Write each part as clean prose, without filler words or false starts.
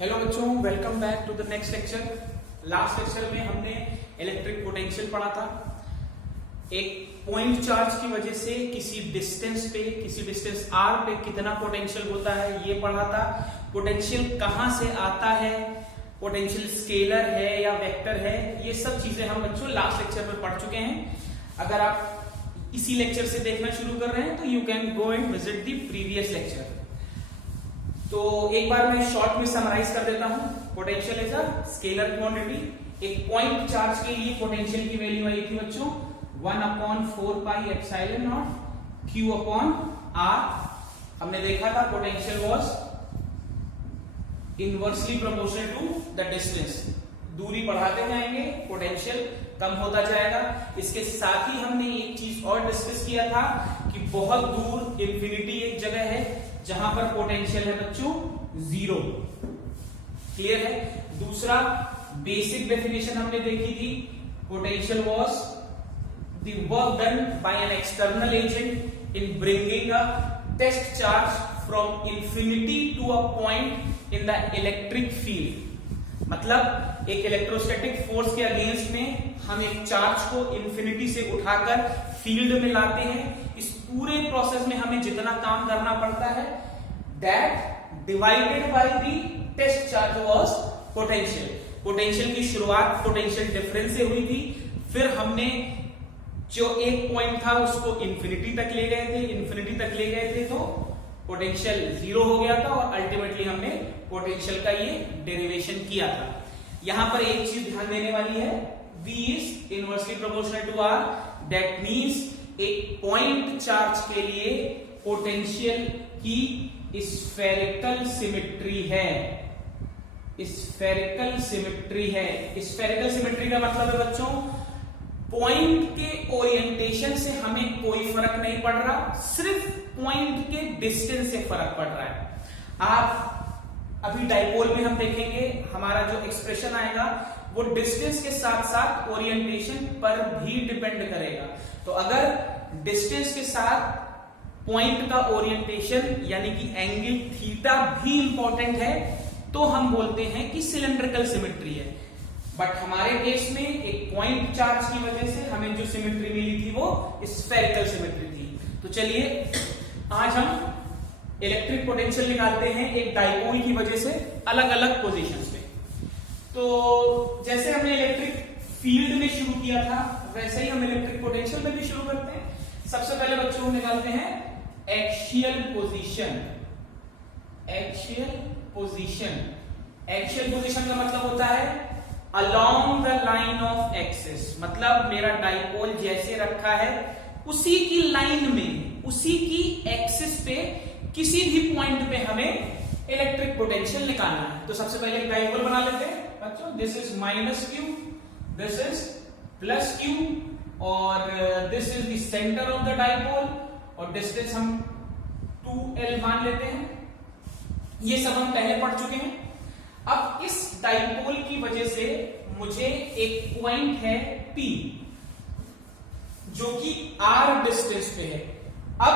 Hello बच्चों, welcome back to the next lecture. Last lecture में हमने इलेक्ट्रिक पोटेंशियल पढ़ा था। एक पॉइंट चार्ज की वजह से किसी डिस्टेंस आर पे कितना पोटेंशियल होता है ये पढ़ा था। पोटेंशियल कहां से आता है, पोटेंशियल स्केलर है या वेक्टर है, ये सब चीजें हम बच्चों लास्ट लेक्चर में पढ़ चुके हैं। अगर आप इसी लेक्चर से देखना शुरू कर रहे हैं तो you can go and visit the previous lecture. तो एक बार मैं शॉर्ट में समराइज कर देता हूं। Potential is a scalar quantity. एक पॉइंट चार्ज के लिए पोटेंशियल की वैल्यू आई थी बच्चों 1/4 pi epsilon naught Q upon R। हमने देखा था potential was inversely proportional to the distance. दूरी बढ़ाते जाएंगे पोटेंशियल कम होता जाएगा। इसके साथ ही हमने एक चीज और डिस्कस किया था कि बहुत दूर इंफिनिटी एक जगह है जहां पर पोटेंशियल है बच्चों 0। क्लियर है। दूसरा बेसिक डेफिनेशन हमने देखी थी, potential was the work done by an external agent in bringing a test charge from infinity to a point in the electric field. मतलब एक इलेक्ट्रोस्टैटिक फोर्स के अगेंस्ट में हम एक चार्ज को इंफिनिटी से उठाकर फील्ड में लाते हैं। इस पूरे प्रोसेस में हमें जितना काम करना पड़ता है that divided by the test charge was potential. Potential की शुरुआत पोटेंशियल डिफरेंस से हुई थी, फिर हमने जो एक पॉइंट था उसको इंफिनिटी तक ले गए थे तो पोटेंशियल 0 हो गया था और अल्टीमेटली हमने पोटेंशियल का ये डेरिवेशन किया था। यहां पर एक चीज ध्यान देने वाली है, V is inversely proportional to R, that means एक पॉइंट चार्ज के लिए पोटेंशियल की स्फेरिकल सिमेट्री है। स्फेरिकल सिमेट्री का मतलब है बच्चों पॉइंट के ओरिएंटेशन से हमें कोई फर्क नहीं पड़ रहा, सिर्फ पॉइंट के डिस्टेंस से फर्क पड़ रहा है। आप अभी डाइपोल में हम देखेंगे हमारा जो एक्सप्रेशन आएगा वो डिस्टेंस के साथ साथ ओरिएंटेशन पर भी डिपेंड करेगा। तो अगर डिस्टेंस के साथ पॉइंट का ओरिएंटेशन यानी कि एंगल थीटा भी इंपॉर्टेंट है तो हम बोलते हैं कि सिलेंड्रिकल सिमेट्री है। बट हमारे केस में एक पॉइंट चार्ज की वजह से हमें जो सिमेट्री मिली थी वो स्फेरिकल सिमेट्री थी। तो चलिए आज हम इलेक्ट्रिक पोटेंशियल निकालते हैं एक डाइपोल की वजह से अलग अलग पोजीशंस पे। तो जैसे हमने इलेक्ट्रिक फील्ड में शुरू किया था वैसे ही हम इलेक्ट्रिक पोटेंशियल में भी शुरू करते हैं। सबसे पहले बच्चों को निकालते हैं एक्सियल पोजीशन का मतलब होता है along the line of axis. मतलब मेरा डाइपोल जैसे रखा है उसी की लाइन में, उसी की एक्सिस पे किसी भी पॉइंट पे हमें इलेक्ट्रिक पोटेंशियल निकालना है। तो सबसे पहले एक डाइपोल बना लेते हैं बच्चों। This is -Q, this is +Q और this is the centre of the dipole और डिस्टेंस हम 2L मान लेते हैं। ये सब हम पहले पढ़ चुके हैं। अब इस डाइपोल की वजह से मुझे एक पॉइंट है P जो कि R डिस्टेंस पे है। अब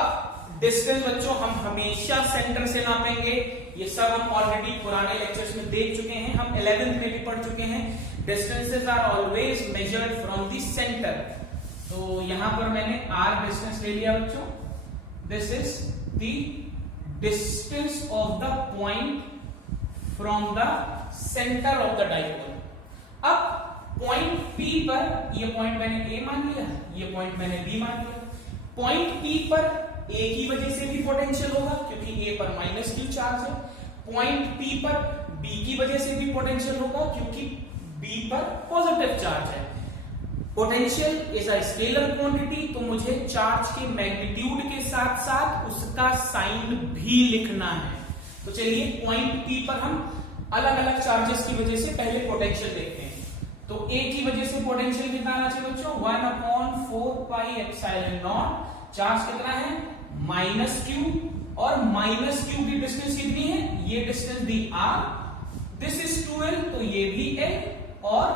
डिस्टेंस बच्चों हम हमेशा सेंटर से नापेंगे। ये सब हम ऑलरेडी पुराने लेक्चर्स में देख चुके हैं, हम 11th में भी पढ़ चुके हैं। Distances are always measured from the centre. तो यहां पर मैंने R डिस्टेंस ले लिया बच्चों। This is the distance of the point from the centre of the dipole. अब पॉइंट P पर, ये पॉइंट मैंने A मान लिया, ये पॉइंट मैंने B मान लिया। पॉइंट P पर A की वजह से भी पोटेंशियल होगा क्योंकि A पर -Q चार्ज है। पॉइंट P पर B की वजह से भी पोटेंशियल होगा क्योंकि B पर पॉजिटिव चार्ज है। Potential is a scalar quantity, तो मुझे चार्ज के मैग्नीट्यूड के साथ साथ उसका साइन भी लिखना है। तो चलिए पॉइंट P पर हम अलग अलग चार्जेस की वजह से पहले पोटेंशियल देखते हैं। तो A की वजह से पोटेंशियल कितना आना चाहिए बच्चों 1/4 पाई एप्सिलॉन नॉट। चार्ज कितना है -Q और -Q की डिस्टेंस कितनी है, ये distance the R, this is 2L, तो ये भी L और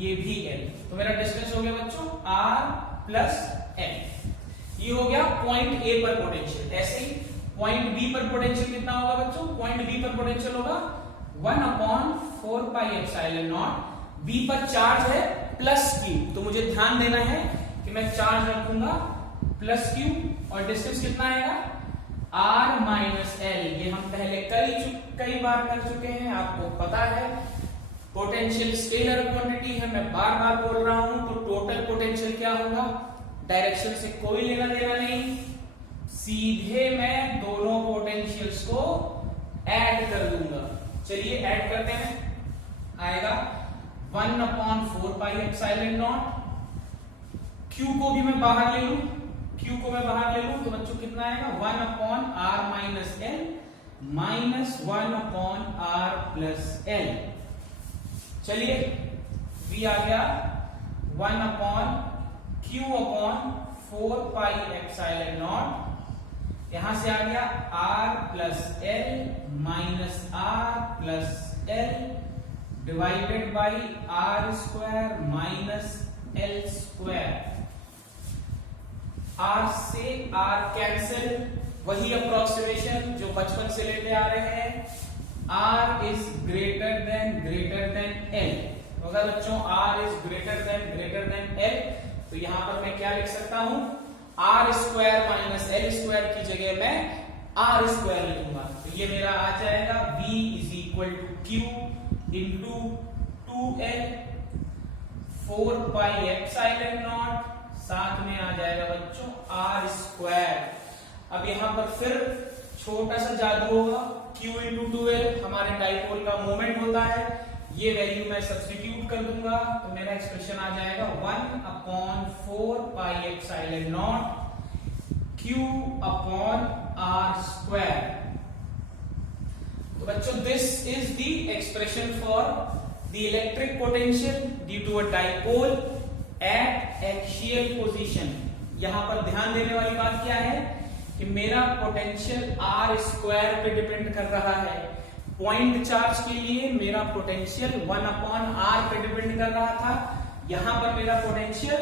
ये भी L। तो मेरा डिस्टेंस हो गया बच्चों R + L। ये हो गया पॉइंट A पर पोटेंशियल। ऐसे ही पॉइंट B पर पोटेंशियल कितना होगा बच्चों, पॉइंट B पर पोटेंशियल होगा 1/4πε0। बी पर चार्ज है प्लस क्यू, तो मुझे ध्यान देना है कि मैं चार्ज रखूंगा प्लस क्यू, और डिस्टेंस कितना आएगा r माइनस एल। ये हम पहले कई बार कर चुके हैं, आपको पता है। पोटेंशियल स्केलर क्वांटिटी है, मैं बार बार बोल रहा हूं। तो टोटल पोटेंशियल क्या होगा, डायरेक्शन से कोई लेना देना नहीं, सीधे मैं दोनों पोटेंशियल्स को ऐड कर दूंगा। चलिए ऐड करते हैं। आएगा 1/4πε0। क्यू को भी मैं बाहर ले लूं, तो बच्चों कितना आएगा 1/r minus L minus 1/r plus L. चलिए v आ गया 1/q/4πε0। यहां से आ गया r plus L minus r plus L divided by r square minus L square. r से r कैंसिल, वही अप्रोक्सीमेशन जो बचपन से लेते आ रहे हैं। r is greater than l। अगर बच्चों r is greater than l, तो यहां पर मैं क्या लिख सकता हूं, r square minus L square की जगह मैं r स्क्वायर लिखूंगा। तो ये मेरा आ जाएगा v is equal to q into 2l 4πε0, साथ में आ जाएगा बच्चों r स्क्वायर। अब यहां पर फिर छोटा सा जादू होगा, q इंटू 2l हमारे डाइपोल का मोमेंट होता है, ये वैल्यू मैं सब्स्टिट्यूट कर दूंगा, तो मेरा एक्सप्रेशन आ जाएगा 1/4πε0 q/r²। तो बच्चों this is the expression for the electric potential due to a dipole at axial position. यहां पर ध्यान देने वाली बात क्या है कि मेरा पोटेंशियल r स्क्वायर पे डिपेंड कर रहा है। पॉइंट चार्ज के लिए मेरा पोटेंशियल 1/r पे डिपेंड कर रहा था, यहां पर मेरा पोटेंशियल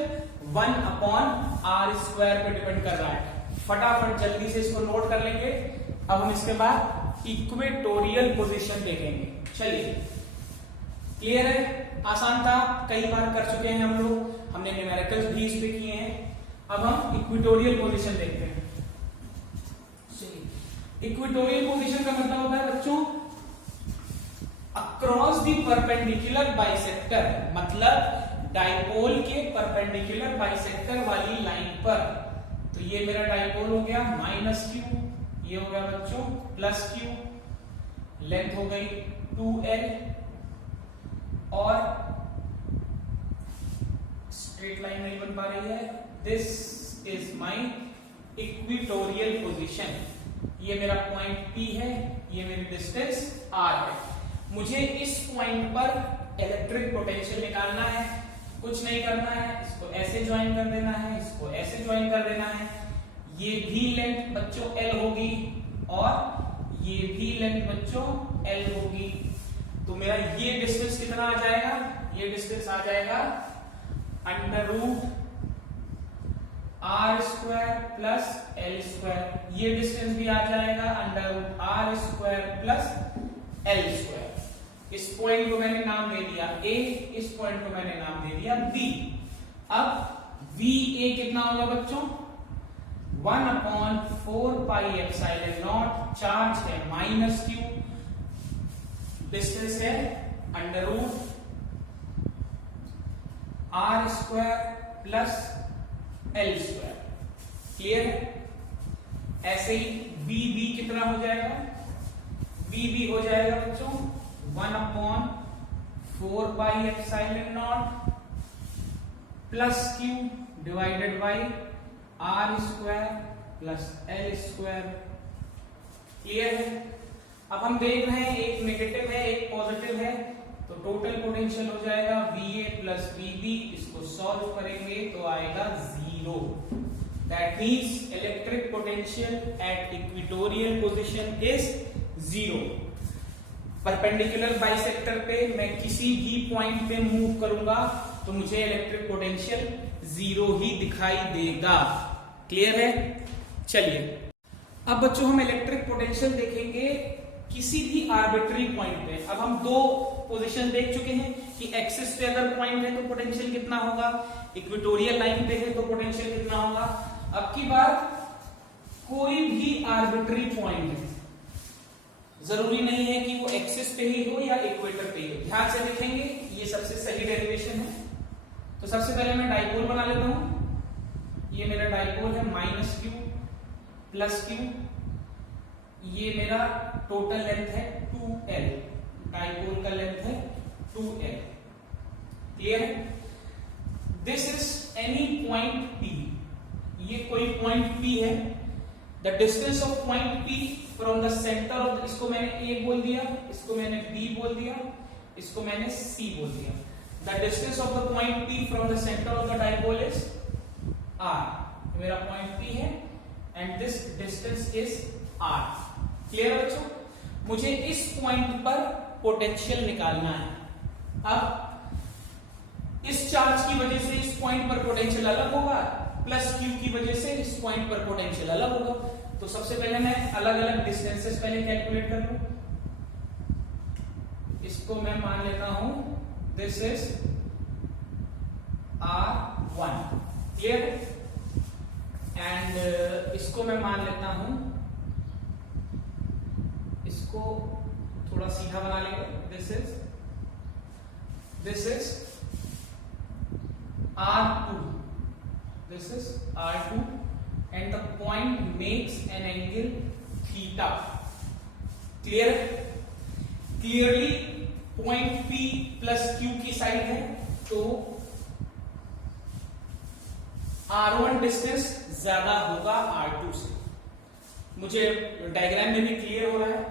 1/r² पे डिपेंड कर रहा है। फटाफट जल्दी से इसको नोट कर लेंगे। अब हम इसके बाद इक्वेटोरियल पोजीशन देखेंगे। चलिए क्लियर है, आसान था, कई बार कर चुके हैं हम लोग, हमने न्यूमेरिकल्स भी इस पे किए हैं। अब हम इक्वेटोरियल पोजीशन देखते हैं। इक्वेटोरियल पोजीशन का मतलब होता है बच्चों अक्रॉस द परपेंडिकुलर बाइसेक्टर, मतलब डाइपोल के परपेंडिकुलर बाइसेक्टर वाली लाइन पर। तो ये मेरा डाइपोल हो गया माइनस क्यू, ये हो गया बच्चों प्लस क्यू, लेंथ हो गई 2l, और स्ट्रेट लाइन नहीं बन पा रही है। This is my equatorial position. ये मेरा पॉइंट P है, ये मेरी डिस्टेंस R है। मुझे इस पॉइंट पर इलेक्ट्रिक पोटेंशियल निकालना है, कुछ नहीं करना है, इसको ऐसे ज्वाइन कर देना है, इसको ऐसे ज्वाइन कर देना है। ये भी लेंथ बच्चों L होगी और ये भी लेंथ बच्चों L होगी। तो मेरा ये डिस्टेंस कितना आ जाएगा, ये डिस्टेंस आ जाएगा √r² प्लस l²। ये डिस्टेंस भी आ जाएगा √r² प्लस l²। इस पॉइंट को मैंने नाम दे दिया A, इस पॉइंट को मैंने नाम दे दिया B। अब VA कितना होगा बच्चों, 1/4πε0, चार्ज है माइनस क्यू, डिस्टेंस है √r² प्लस l²। क्लियर है। ऐसे ही VB कितना हो जाएगा, VB हो जाएगा बच्चों 1/4πε0 plus q divided by r² plus l²। Clear है। अब हम देख रहे हैं एक नेगेटिव है एक पॉजिटिव है, तो टोटल पोटेंशियल हो जाएगा VA प्लस VB। इसको सॉल्व करेंगे तो आएगा 0। That means electric potential at equatorial position is 0। Perpendicular bisector पे मैं किसी भी पॉइंट पे मूव करूंगा तो मुझे इलेक्ट्रिक पोटेंशियल 0 ही दिखाई देगा। क्लियर है। चलिए अब बच्चों हम इलेक्ट्रिक पोटेंशियल देखेंगे किसी भी आर्बिट्ररी पॉइंट पे, अब हम दो पोजीशन देख चुके हैं कि एक्सिस पे अगर पॉइंट है तो पोटेंशियल कितना होगा, इक्वेटोरियल लाइन पे है तो पोटेंशियल कितना होगा। अब की बार कोई भी आर्बिट्ररी पॉइंट है, जरूरी नहीं है कि वो एक्सिस पे ही हो या इक्वेटर पे ही हो, ध्यान से देखेंगे ये सबसे सही डेरिवेशन है। तो सबसे पहले मैं डाइपोल बना लेता हूं, ये मेरा डाइपोल है -q + q, ये मेरा टोटल लेंथ है 2l, डाइपोल का लेंथ है 2l, क्लियर है। This is any point p, ये कोई पॉइंट p है। The distance of point p from the centre of, इसको मैंने a बोल दिया, इसको मैंने b बोल दिया, इसको मैंने c बोल दिया। The distance of the point p from the centre of the dipole is r, मेरा पॉइंट p है and this distance is r, clear है बच्चों। मुझे इस पॉइंट पर पोटेंशियल निकालना है। अब इस चार्ज की वजह से इस पॉइंट पर पोटेंशियल अलग होगा, +q की वजह से इस पॉइंट पर पोटेंशियल अलग होगा। तो सबसे पहले मैं अलग अलग डिस्टेंसेस पहले कैलकुलेट कर लूं। इसको मैं मान लेता हूं this is r1, clear, and इसको मैं मान लेता हूं, इसको थोड़ा सीधा बना लेंगे, this is r2, this is r2 and the point makes an angle theta, clear, clearly point p plus q की साइड है तो r1 डिस्टेंस ज्यादा होगा r2 से, मुझे डायग्राम में भी क्लियर हो रहा है।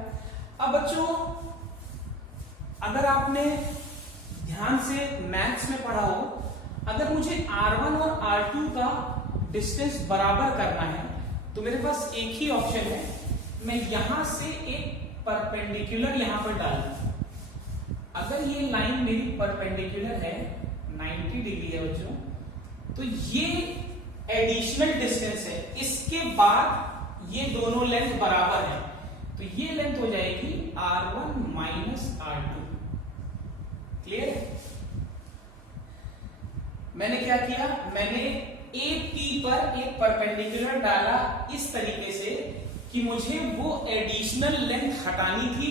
अब बच्चों अगर आपने ध्यान से मैथ्स में पढ़ा हो, अगर मुझे r1 और r2 का डिस्टेंस बराबर करना है तो मेरे पास एक ही ऑप्शन है, मैं यहां से एक परपेंडिकुलर यहां पर डाल दूं। अगर ये लाइन मेरी परपेंडिकुलर है 90 डिग्री है बच्चों, तो ये एडिशनल डिस्टेंस है, इसके बाद ये दोनों लेंथ बराबर है, तो ये लेंथ हो जाएगी r1 - r2, क्लियर है। मैंने क्या किया, मैंने AP पर एक परपेंडिकुलर डाला इस तरीके से कि मुझे वो एडिशनल लेंथ हटानी थी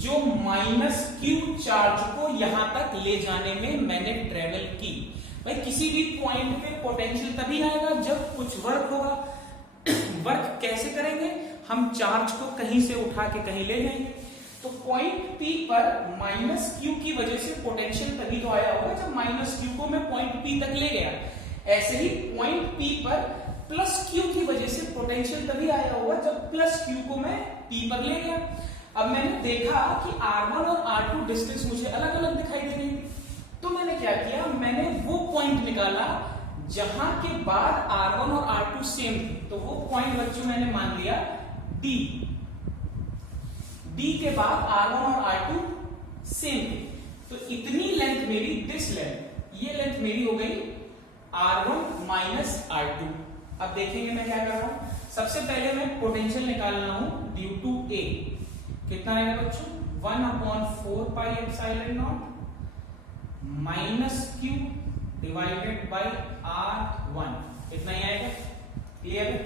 जो -q चार्ज को यहां तक ले जाने में मैंने ट्रेवल की। भाई किसी भी पॉइंट पे पोटेंशियल तभी आएगा जब कुछ वर्क होगा। वर्क कैसे करेंगे, हम चार्ज को कहीं से उठा के कहीं ले जाएंगे। तो पॉइंट P पर -q की वजह से पोटेंशियल तभी तो आया होगा जब -q को मैं पॉइंट P तक ले गया। ऐसे ही पॉइंट P पर +q की वजह से पोटेंशियल तभी आया होगा जब +q को मैं P पर ले गया। अब मैंने देखा कि r1 और r2 डिस्टेंस मुझे अलग अलग दिखाई दे रही, तो मैंने क्या किया, मैंने वो पॉइंट निकाला जहां के बाद r1 और r2 सेम थे। तो वो पॉइंट बच्चों मैंने मान लिया D, D के बाद r1 और r2 सेम थे, तो इतनी लेंथ मेरी, दिस लेंथ, ये लेंथ मेरी हो गई r1 - r2। अब देखेंगे मैं क्या कर रहा हूं। सबसे पहले मैं पोटेंशियल निकाल रहा हूं ड्यू टू A, कितना आएगा बच्चों, 1/4 pi epsilon naught -q divided by r1, इतना ही आएगा, क्लियर है।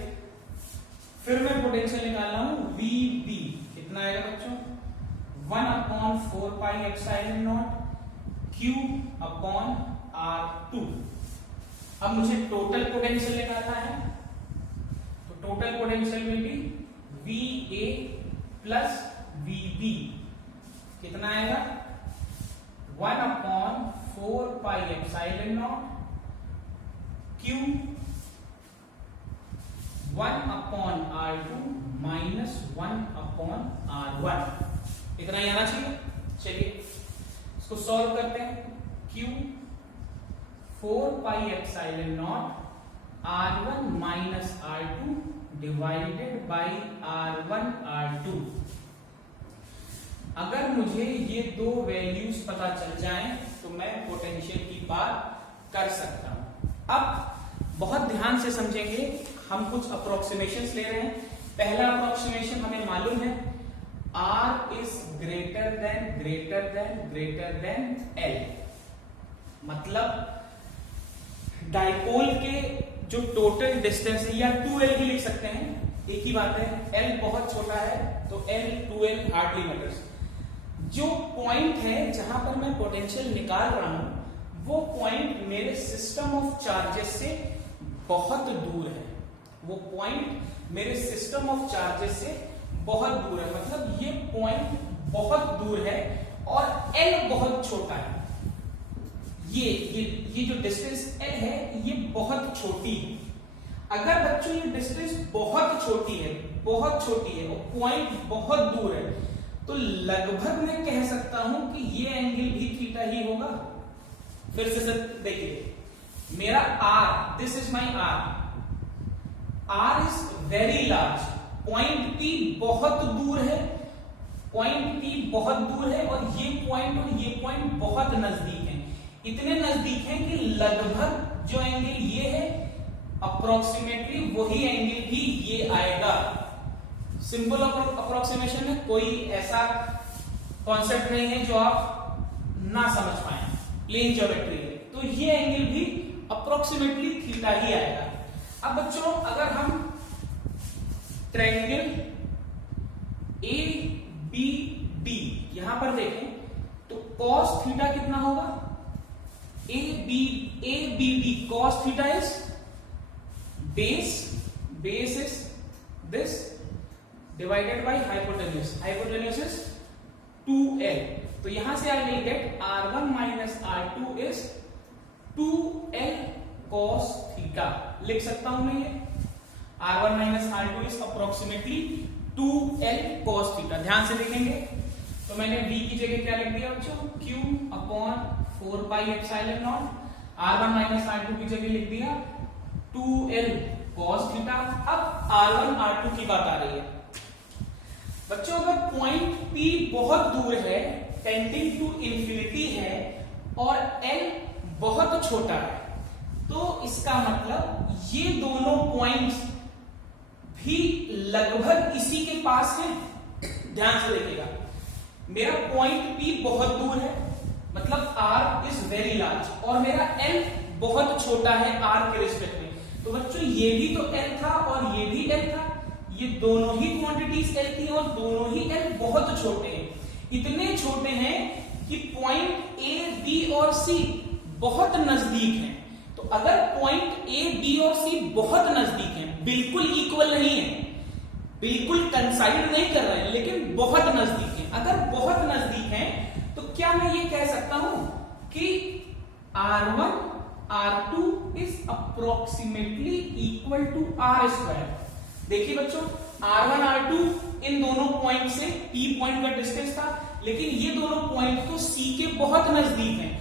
फिर मैं पोटेंशियल निकाल रहा हूं VB, कितना आएगा बच्चों, 1/4 pi epsilon naught q upon r2। अब मुझे टोटल पोटेंशियल निकालना है, तो टोटल पोटेंशियल में भी VA प्लस VB कितना आएगा, 1/4 pi epsilon naught q 1/r2 minus 1/r1, इतना ही आना चाहिए। चलिए इसको सॉल्व करते हैं। q 4 pi epsilon not r1 minus r2 divided by r1 r2। अगर मुझे ये दो वैल्यूज पता चल जाएं तो मैं पोटेंशियल की बात कर सकता हूं। अब बहुत ध्यान से समझेंगे, हम कुछ अप्रोक्सीमेशंस ले रहे हैं। पहला अप्रोक्सीमेशन हमें मालूम है R is greater than L। मतलब डाइपोल के जो टोटल डिस्टेंस है, या 2L भी लिख सकते हैं, एक ही बात है। L बहुत छोटा है तो L 2L हार्डली मैटर्स। जो पॉइंट है जहां पर मैं पोटेंशियल निकाल रहा हूं वो पॉइंट मेरे सिस्टम ऑफ चार्जेस से बहुत दूर है। वो पॉइंट मेरे सिस्टम ऑफ चार्जेस से बहुत दूर है, मतलब ये पॉइंट बहुत दूर है और L बहुत छोटा है। ये जो डिस्टेंस L है ये बहुत छोटी है। अगर बच्चों ये डिस्टेंस बहुत छोटी है और पॉइंट बहुत दूर है, तो लगभग मैं कह सकता हूं कि ये एंगल भी थीटा ही होगा। फिर से देखिए, मेरा R, this is my R is very large, point P बहुत दूर है, और ये पॉइंट बहुत नजदीक है। इतने नजदीक है कि लगभग जो एंगल ये है अप्रोक्सीमेटली वही एंगल भी ये आएगा। सिंपल अप्रोक्सीमेशन में कोई ऐसा कॉन्सेप्ट नहीं है जो आप ना समझ पाए, प्लेन ज्योमेट्री है, तो ये एंगल भी अप्रोक्सीमेटली थीटा ही आएगा। अब बच्चों अगर हम ट्रायंगल ABD यहां पर देखें तो cos थीटा कितना होगा? ABD cos theta is base is this divided by hypotenuse is 2L। तो यहां से I will get R1 minus R2 is 2L cos theta। लिख सकता हूं मैं ये R1 minus R2 is approximately 2L cos theta। ध्यान से लिखेंगे तो मैंने V की जगह क्या लिख दिया बच्चों? Q upon 4 pi epsilon naught। R1 minus R2 की जगह लिख दिया 2L cos theta। अब R1 R2 की बात आ रही है बच्चों, अगर पॉइंट P बहुत दूर है, टेंडिंग टू इंफिनिटी है, और L बहुत छोटा है, तो इसका मतलब ये दोनों पॉइंट्स भी लगभग इसी के पास हैं। ध्यान से देखिएगा, मेरा पॉइंट P बहुत दूर है, मतलब R इज वेरी लार्ज, और मेरा L बहुत छोटा है R के रिस्पेक्ट में। तो बच्चों ये भी तो L था और ये भी L था, ये दोनों ही क्वांटिटीज L थी और दोनों ही L बहुत छोटे हैं। इतने छोटे हैं कि पॉइंट A, B और C बहुत नजदीक हैं। तो अगर पॉइंट A, B और C बहुत नजदीक हैं, बिल्कुल इक्वल नहीं है, बिल्कुल कंसाइड नहीं कर रहे हैं, लेकिन बहुत नजदीक हैं, अगर बहुत नजदीक हैं तो क्या मैं ये कह सकता हूं कि R1 R2 is approximately equal to R square. देखिए बच्चों, R1 R2 इन दोनों पॉइंट से P पॉइंट का डिस्टेंस था, लेकिन ये दोनों पॉइंट तो C के बहुत नजदीक हैं।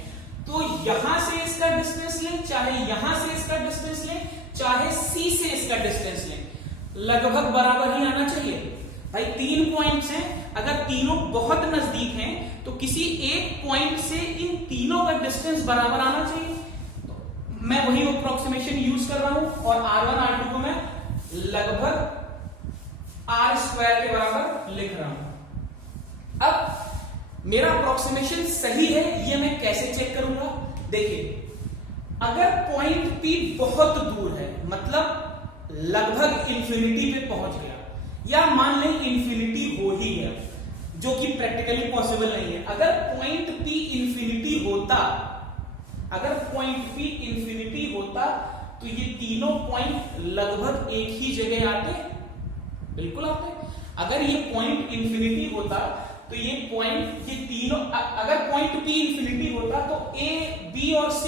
तो यहां से इसका डिस्टेंस लें, चाहे यहां से इसका डिस्टेंस लें, चाहे C से इसका डिस्टेंस लें, लगभग बराबर ही आना चाहिए। भाई 3 पॉइंट्स हैं, अगर तीनों बहुत नजदीक हैं तो किसी एक पॉइंट से इन तीनों का डिस्टेंस बराबर आना चाहिए। तो मैं वही अप्रोक्सीमेशन यूज कर रहा हूं और R1 R2 को मैं लगभग R स्क्वायर के बराबर लिख रहा हूं। अब मेरा अप्रोक्सीमेशन सही है, ये मैं कैसे चेक करूंगा? देखिए, अगर पॉइंट P बहुत दूर है, मतलब लगभग इंफिनिटी पे पहुंच गया, या मान लें इंफिनिटी हो ही गया, जो कि प्रैक्टिकली पॉसिबल नहीं है। अगर पॉइंट P इंफिनिटी होता तो ये तीनों पॉइंट लगभग एक ही जगह आते, बिल्कुल आते। अगर ये पॉइंट इंफिनिटी होता तो ये तीनों, अगर पॉइंट P इंफिनिटी होता तो A, B और C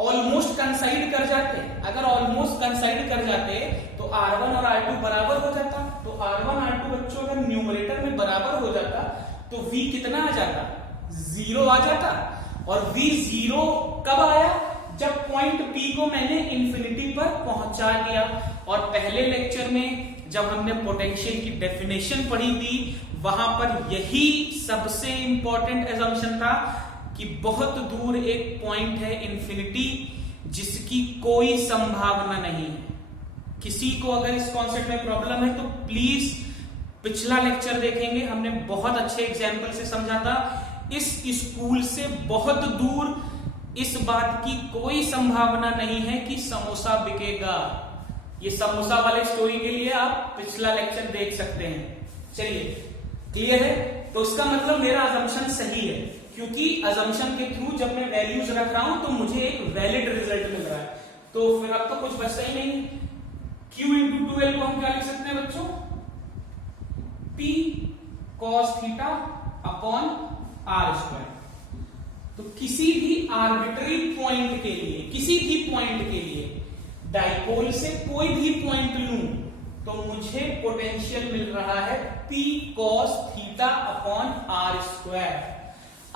ऑलमोस्ट कंसाइड कर जाते। अगर ऑलमोस्ट कंसाइड कर जाते तो R1 और R2 बराबर हो जाता। तो R1 R2 बच्चों अगर न्यूमरेटर में बराबर हो जाता तो V कितना आ जाता? 0 आ जाता। और V 0 कब आया? जब पॉइंट P को मैंने इंफिनिटी पर पहुंचा दिया। और पहले लेक्चर में जब हमने पोटेंशियल की डेफिनेशन पढ़ी थी, वहां पर यही सबसे इंपॉर्टेंट एजम्पशन था कि बहुत दूर एक पॉइंट है इंफिनिटी, जिसकी कोई संभावना नहीं है। किसी को अगर इस कॉन्सेप्ट में प्रॉब्लम है तो प्लीज पिछला लेक्चर देखेंगे, हमने बहुत अच्छे एग्जाम्पल से समझा था। इस स्कूल से बहुत दूर इस बात की कोई संभावना नहीं है कि समोसा बिकेगा। ये समोसा वाले स्टोरी के लिए आप पिछला लेक्चर देख सकते हैं। चलिए, क्लियर है? तो इसका मतलब मेरा अजम्पशन सही है, क्योंकि अजम्पशन के थ्रू जब मैं वैल्यूज रख रहा हूं तो मुझे एक वैलिड रिजल्ट मिल रहा है। तो फिर अब तो कुछ बचता ही नहीं। Q इंटू 2L को हम क्या लिख सकते हैं बच्चों? P cos theta upon R square. तो किसी भी आर्बिट्ररी पॉइंट के लिए, किसी भी पॉइंट के लिए डाइपोल से कोई भी पॉइंट लूं तो मुझे पोटेंशियल मिल रहा है P cos theta upon R square.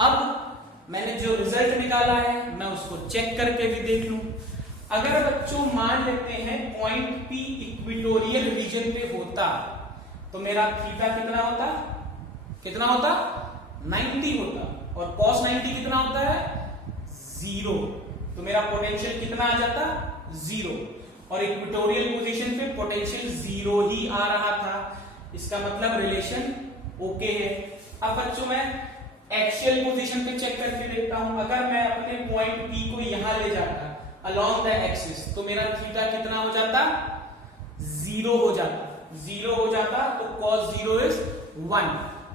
अब मैंने जो रिजल्ट निकाला है मैं उसको चेक करके भी देख लूं। अगर बच्चों मान लेते हैं पॉइंट P इक्वेटोरियल रीजन पे होता तो मेरा थीटा कितना होता? कितना होता? 90 होता। और cos 90 कितना होता है? 0। तो मेरा पोटेंशियल कितना आ जाता? 0। और इक्वेटोरियल पोजीशन पे पोटेंशियल 0 ही आ रहा था। इसका मतलब रिलेशन ओके है। अब बच्चों मैं एक्सियल पोजीशन पे चेक करके देखता हूं। अगर मैं अपने पॉइंट P को यहां ले जाता अलोंग द एक्सिस तो मेरा थीटा कितना हो जाता? 0 हो जाता। 0 हो जाता तो cos 0 इज 1।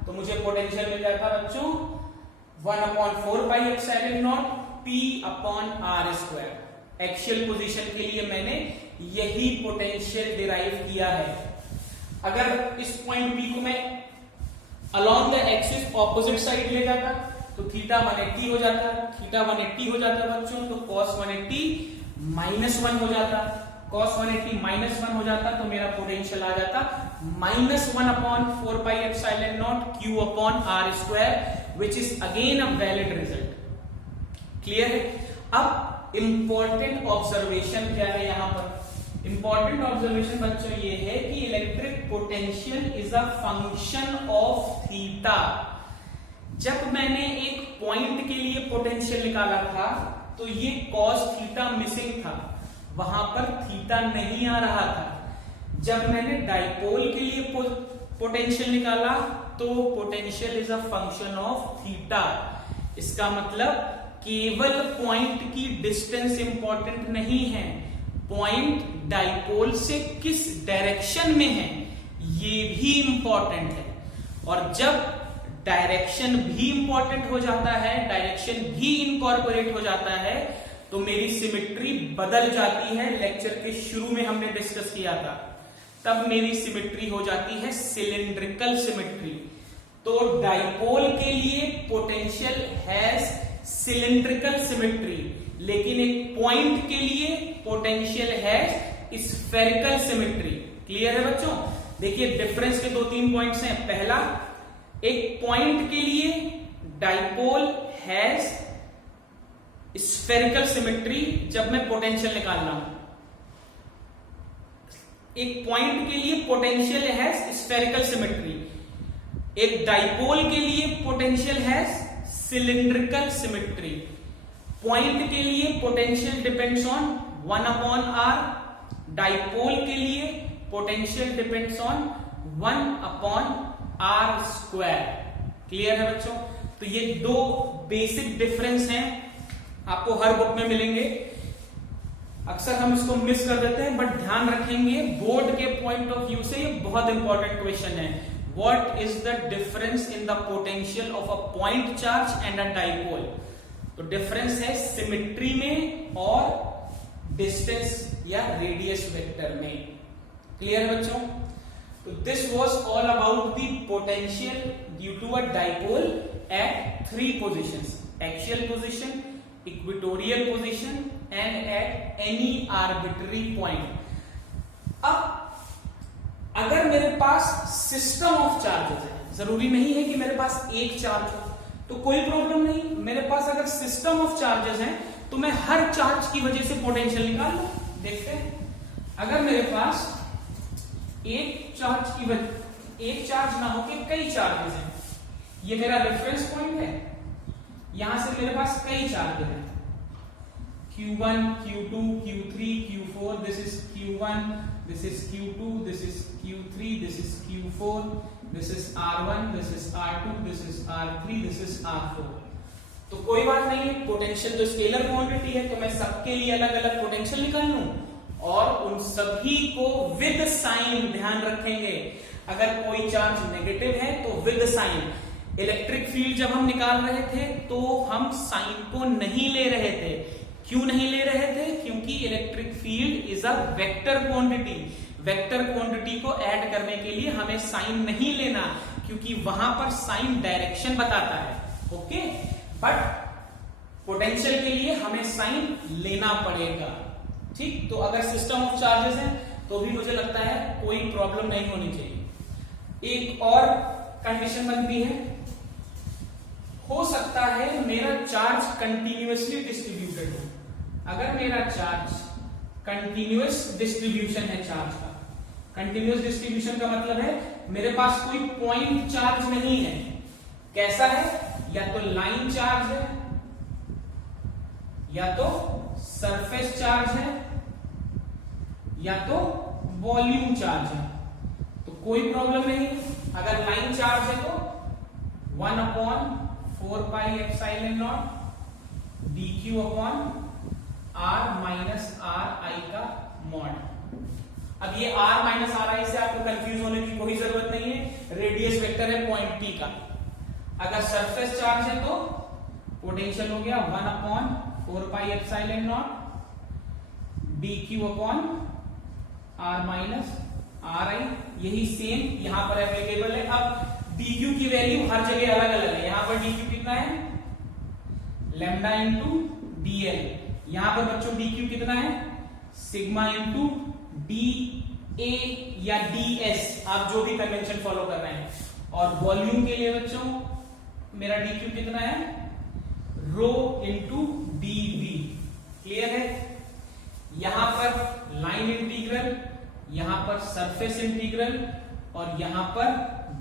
तो मुझे पोटेंशियल मिल जाता बच्चों 1/4 pi epsilon naught P upon R square. Axial position के लिए मैंने यही पोटेंशियल डिराइव किया है। अगर इस पॉइंट P को मैं along the axis opposite side ले जाता तो थीटा 180 हो जाता। थीटा 180 हो जाता बच्चों तो cos 180 -1 हो जाता। cos 180 -1 हो जाता तो मेरा पोटेंशियल आ जाता -1/4 pi epsilon naught Q upon R square, which is again a valid result. Clear है? अब इंपॉर्टेंट ऑब्जर्वेशन क्या है यहां पर? इंपॉर्टेंट ऑब्जर्वेशन बच्चों ये है कि electric potential is a function of theta. जब मैंने एक पॉइंट के लिए पोटेंशियल निकाला था तो ये cos थीटा मिसिंग था, वहां पर थीटा नहीं आ रहा था। जब मैंने डाइपोल के लिए पोटेंशियल निकाला तो potential is a function of theta. इसका मतलब केवल पॉइंट की डिस्टेंस इंपॉर्टेंट नहीं है, पॉइंट डाइपोल से किस डायरेक्शन में है ये भी इंपॉर्टेंट है। और जब डायरेक्शन भी इंपॉर्टेंट हो जाता है, डायरेक्शन भी इनकॉर्पोरेट हो जाता है तो मेरी सिमेट्री बदल जाती है। लेक्चर के शुरू में हमने डिस्कस किया था, तब मेरी सिमेट्री हो जाती है सिलिंड्रिकल सिमेट्री। तो डाइपोल के लिए पोटेंशियल हैज सिलिंड्रिकल सिमेट्री, लेकिन एक पॉइंट के लिए potential has spherical symmetry. Clear है बच्चों? देखिए डिफरेंस के 2-3 पॉइंट्स हैं। पहला, एक पॉइंट के लिए डाइपोल हैज स्फेरिकल सिमेट्री जब मैं पोटेंशियल निकाल रहा हूं। एक पॉइंट के लिए पोटेंशियल हैज स्फेरिकल सिमेट्री, एक डाइपोल के लिए potential has cylindrical symmetry. Point के लिए potential depends on 1/r, dipole के लिए potential depends on 1/r square. Clear है बच्चों? तो ये 2 बेसिक डिफरेंस हैं, आपको हर बुक में मिलेंगे। अक्सर हम इसको मिस कर देते हैं, बट ध्यान रखेंगे बोर्ड के पॉइंट ऑफ व्यू से ये बहुत इंपॉर्टेंट क्वेश्चन है। What is the difference in the potential of a point charge and a dipole? तो डिफरेंस है सिमेट्री में और डिस्टेंस या रेडियस वेक्टर में। क्लियर है बच्चों? तो this was all about the potential due to a dipole at 3 positions: axial position, equatorial position and at any arbitrary point. अब अगर मेरे पास सिस्टम ऑफ चार्जेस है, जरूरी नहीं है कि मेरे पास एक चार्ज हो, तो कोई प्रॉब्लम नहीं। मेरे पास अगर सिस्टम ऑफ चार्जेस हैं तो मैं हर चार्ज की वजह से पोटेंशियल निकाल लूं। देखते हैं, अगर मेरे पास एक चार्ज ना होके कई चार्जेस हैं, ये मेरा रेफरेंस पॉइंट है, यहां से मेरे पास कई चार्जेस हैं, Q1, Q2, Q3, Q4, this is Q1, this is Q2, this is Q3, this is Q4, this is R1, this is R2, this is R3, this is R4। तो कोई बात नहीं, पोटेंशियल तो स्केलर क्वांटिटी है, तो मैं सबके लिए अलग अलग पोटेंशियल निकाल लूं और उन सभी को विद साइन, ध्यान रखेंगे अगर कोई चार्ज नेगेटिव है तो विद साइन। इलेक्ट्रिक फील्ड जब हम निकाल रहे थे तो हम साइन को नहीं ले रहे थे। क्यों नहीं ले रहे थे? क्योंकि electric field is a vector quantity. Vector quantity को ऐड करने के लिए हमें साइन नहीं लेना, क्योंकि वहां पर साइन डायरेक्शन बताता है। ओके, बट पोटेंशियल के लिए हमें साइन लेना पड़ेगा। ठीक, तो अगर सिस्टम ऑफ चार्जेस है तो भी मुझे लगता है कोई प्रॉब्लम नहीं होनी चाहिए। एक और कंडीशन बनती है, हो सकता है मेरा चार्ज कंटिन्यूअसली डिस्ट्रीब्यूटेड हो। अगर मेरा चार्ज कंटिन्यूअस डिस्ट्रीब्यूशन है, चार्ज का कंटिन्यूअस डिस्ट्रीब्यूशन का मतलब है मेरे पास कोई पॉइंट चार्ज नहीं है। कैसा है? या तो लाइन चार्ज है, या तो सरफेस चार्ज है, या तो वॉल्यूम चार्ज है, तो कोई प्रॉब्लम नहीं। अगर लाइन चार्ज है तो 1/4 pi epsilon not dq upon r minus r i का मॉड। अब ये r माइनस r i से आपको कंफ्यूज होने की कोई जरूरत नहीं है, रेडियस वेक्टर है पॉइंट p का। अगर सरफेस चार्ज है तो पोटेंशियल हो गया 1/4 pi epsilon not dq upon r minus ri। यही सेम यहां पर एप्लीकेबल है। अब dq की वैल्यू हर जगह अलग अलग है। यहां पर dq कितना है? Lambda into dl। यहां पर बच्चों dq कितना है? सिग्मा इंटू da या ds, आप जो भी कन्वेंशन फॉलो कर रहे हैं। और वॉल्यूम के लिए बच्चों मेरा dq कितना है? Rho into dv। क्लियर है? यहां पर लाइन इंटीग्रल, यहां पर सरफेस इंटीग्रल और यहां पर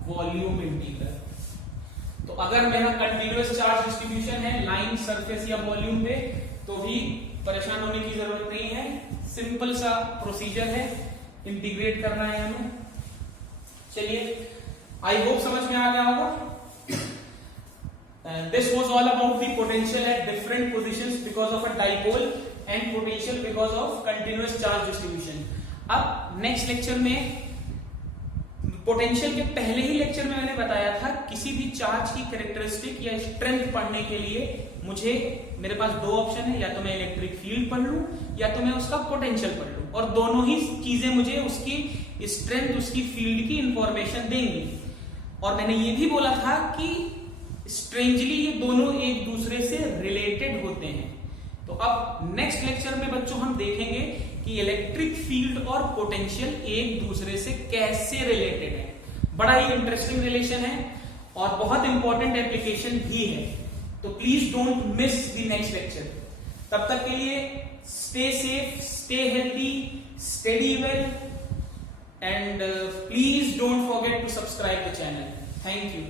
वॉल्यूम इंटीग्रल। तो अगर मेरा कंटिन्यूअस चार्ज डिस्ट्रीब्यूशन है लाइन, सरफेस या वॉल्यूम पे, तो भी परेशान होने की जरूरत नहीं है। सिंपल सा प्रोसीजर है, इंटीग्रेट करना है हमें। चलिए, आई होप समझ में आ गया होगा। This was all about the potential at different positions because of a dipole and potential because of continuous charge distribution. अब नेक्स्ट लेक्चर में, पोटेंशियल के पहले ही लेक्चर में मैंने बताया था किसी भी चार्ज की कैरेक्टरिस्टिक या स्ट्रेंथ पढ़ने के लिए मेरे पास दो ऑप्शन है, या तो मैं इलेक्ट्रिक फील्ड पढ़ लूं या तो मैं उसका पोटेंशियल पढ़ लूं, और दोनों ही चीजें मुझे उसकी स्ट्रेंथ, उसकी फील्ड की इंफॉर्मेशन देंगी। और मैंने ये भी बोला था कि स्ट्रेंजली ये दोनों एक दूसरे से रिलेटेड होते हैं। तो अब नेक्स्ट लेक्चर में बच्चों हम देखेंगे कि इलेक्ट्रिक फील्ड और पोटेंशियल एक दूसरे से कैसे रिलेटेड है। बड़ा ही इंटरेस्टिंग रिलेशन है और बहुत इंपॉर्टेंट एप्लीकेशन भी है। तो please don't miss the next lecture. तब तक के लिए stay safe, stay healthy, study well, and please don't forget to subscribe the channel. Thank you.